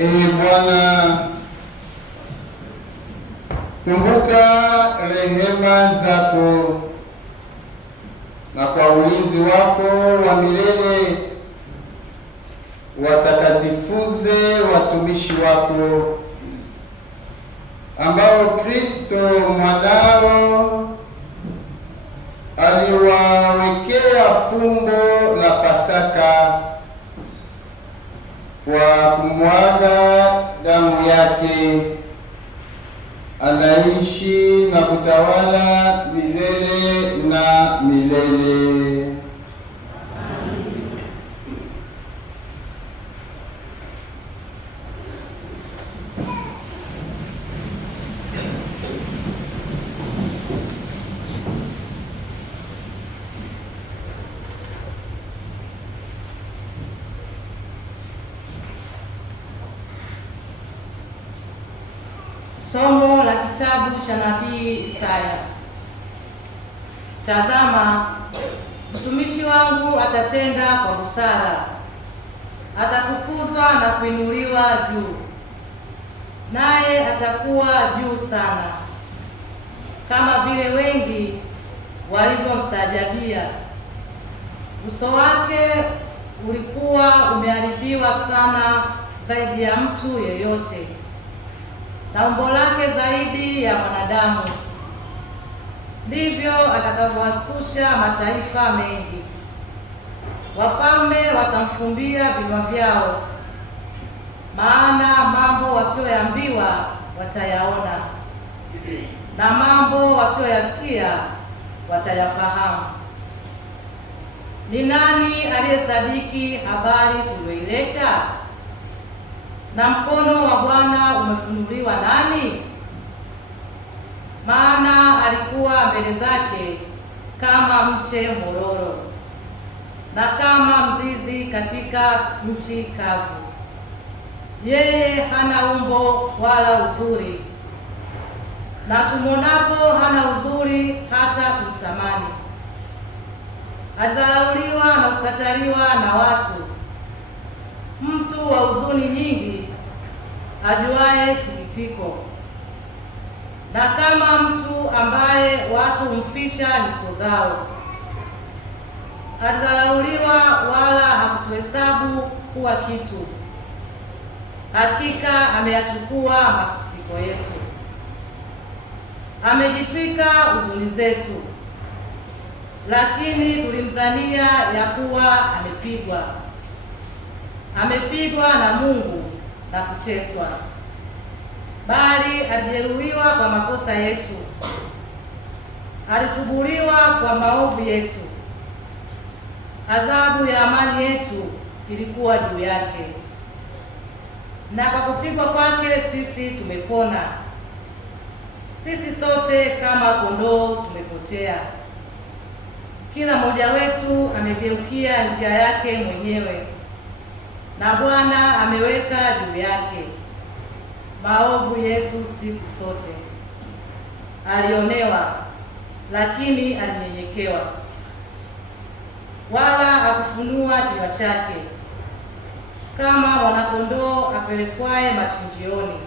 Ee Bwana, kumbuka rehema zako na kwa ulinzi wako wa milele watakatifuze watumishi wako ambao Kristo mwanao aliwawekea fumbo la Pasaka kwa kumwaga damu yake. Anaishi na kutawala milele na milele. Somo la kitabu cha nabii Isaya. Tazama, mtumishi wangu atatenda kwa busara, atatukuzwa na kuinuliwa juu, naye atakuwa juu sana, kama vile wengi walivyomstaajabia. Uso wake ulikuwa umeharibiwa sana zaidi ya mtu yeyote, na umbo lake zaidi ya mwanadamu. Ndivyo atakavyowastusha mataifa mengi. Wafalme watamfumbia vinywa vyao, maana mambo wasioyaambiwa watayaona, na mambo wasioyasikia watayafahamu. Ni nani aliyesadiki habari tuliyoileta? Na mkono wa Bwana umefunuliwa nani? Maana alikuwa mbele zake kama mche mororo, na kama mzizi katika nchi kavu. Yeye hana umbo wala uzuri, na tumuonapo hana uzuri hata tumtamani. Alidharauliwa na kukataliwa na watu, mtu wa huzuni nyingi, ajuaye sikitiko, na kama mtu ambaye watu humfisha nyuso zao. Alidharauliwa wala hakutuhesabu kuwa kitu. Hakika ameyachukua masikitiko yetu, amejitwika huzuni zetu. Lakini tulimdhania ya kuwa amepigwa na Mungu na kuteswa, bali alijeruhiwa kwa makosa yetu, alichubuliwa kwa maovu yetu. Adhabu ya amani yetu ilikuwa juu yake, na kwa kupigwa kwake sisi tumepona. Sisi sote kama kondoo tumepotea, kila mmoja wetu amegeukia njia yake mwenyewe, na Bwana ameweka juu yake maovu yetu sisi sote. Alionewa, lakini alinyenyekewa, wala hakufunua kinywa chake. Kama mwana-kondoo apelekwaye machinjioni,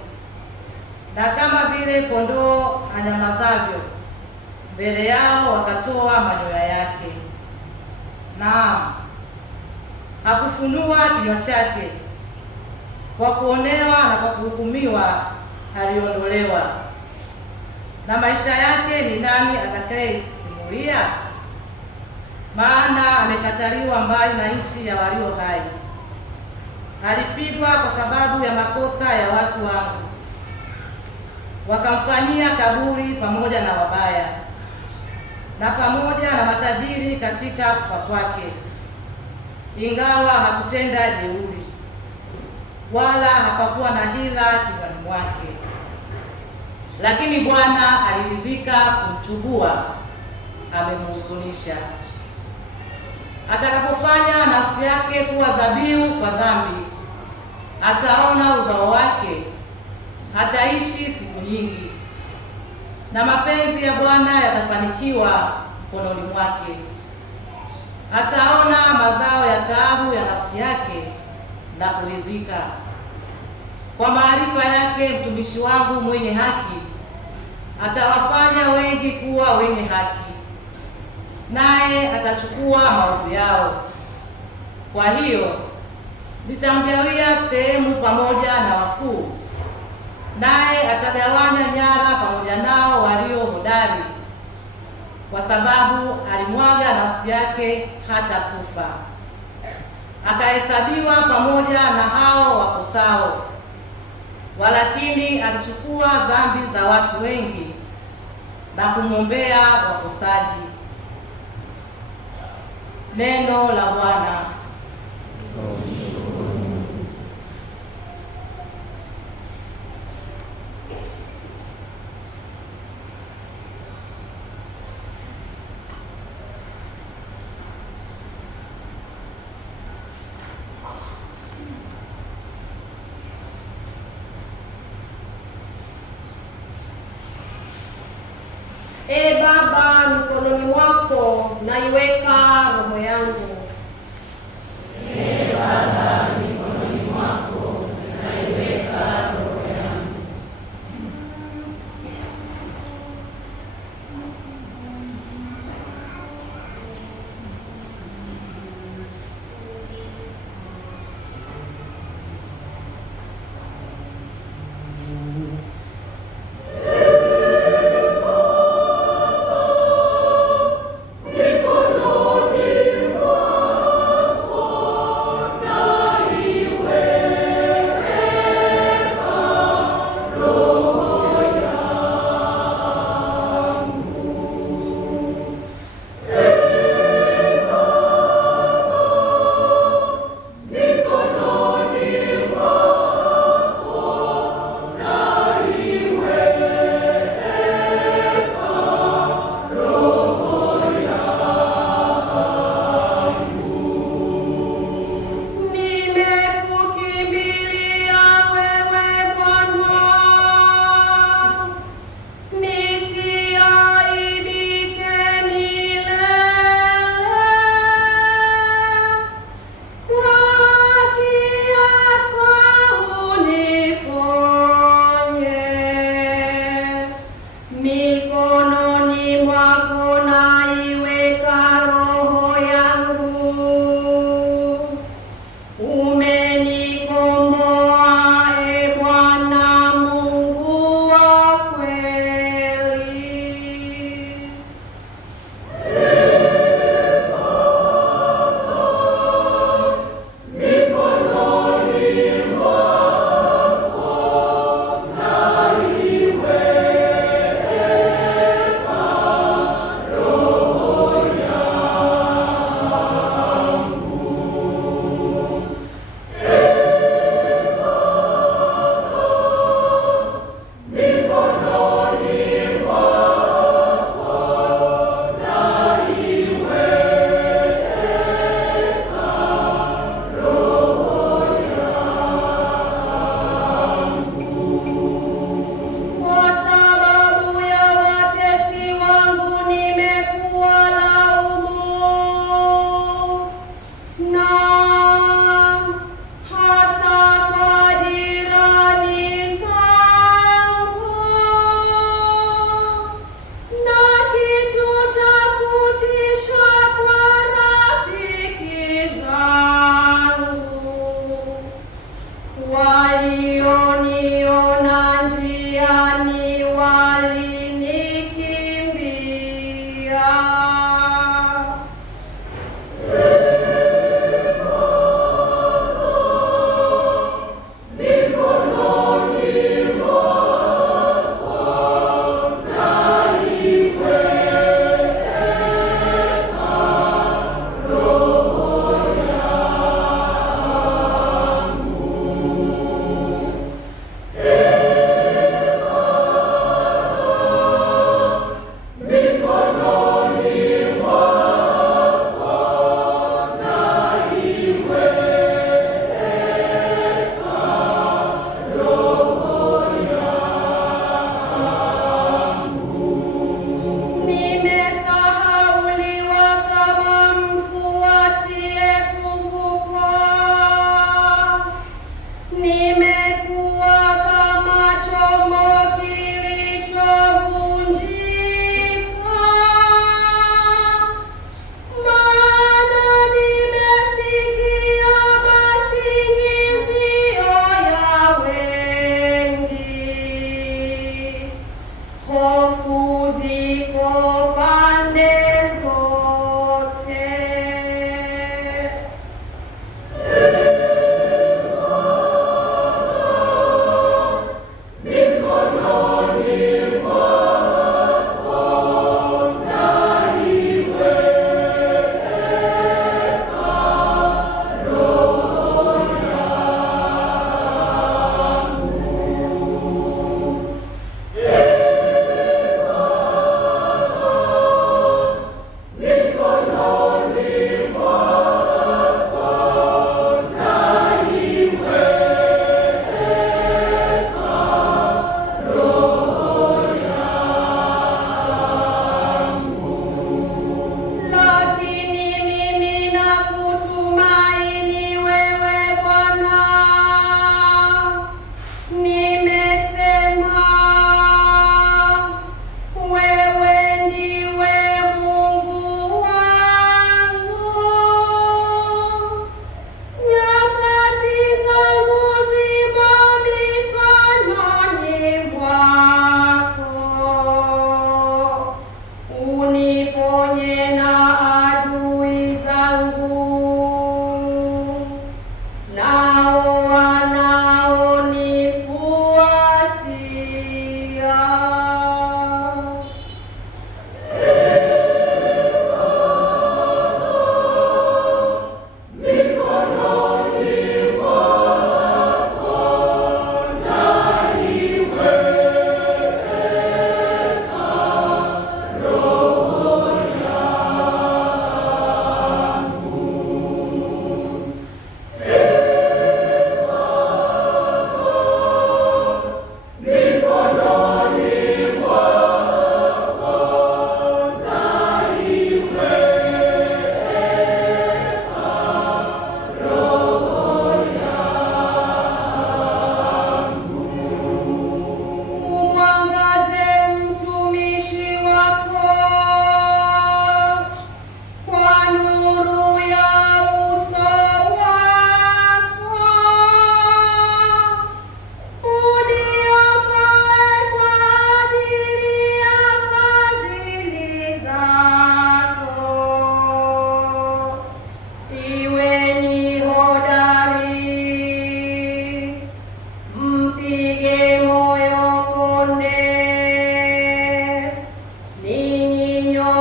na kama vile kondoo anyamazavyo mbele yao wakatoa manyoya yake, naam, hakufunua kinywa chake. Kwa kuonewa na kwa kuhukumiwa aliondolewa. Na maisha yake ni nani atakayesimulia? Maana amekataliwa mbali na nchi ya walio hai. Alipigwa kwa sababu ya makosa ya watu wangu, wakamfanyia kaburi pamoja na wabaya, na pamoja na matajiri katika kufa kwake, ingawa hakutenda jeuri, wala hapakuwa na hila kinywani mwake. Lakini Bwana aliridhika kumchubua, amemhuzunisha. Atakapofanya nafsi yake kuwa dhabihu kwa dhambi, ataona uzao wake, hataishi siku nyingi. Na mapenzi ya Bwana yatafanikiwa mkononi mwake. Ataona mazao ya taabu ya nafsi yake na kuridhika. kwa maarifa yake mtumishi wangu mwenye haki atawafanya wengi kuwa wenye haki, naye atachukua maovu yao. Kwa hiyo nitamgawia sehemu pamoja na wakuu, naye atagawanya nyara pamoja nao walio hodari, kwa sababu alimwaga nafsi yake hata kufa, akahesabiwa pamoja na hao wakosao. Walakini alichukua dhambi za watu wengi na kumwombea wakosaji. Neno la Bwana. Ee Baba, mikononi mwako naiweka roho yangu. Ee Baba, mikononi mwako naiweka roho yangu. mnyinyo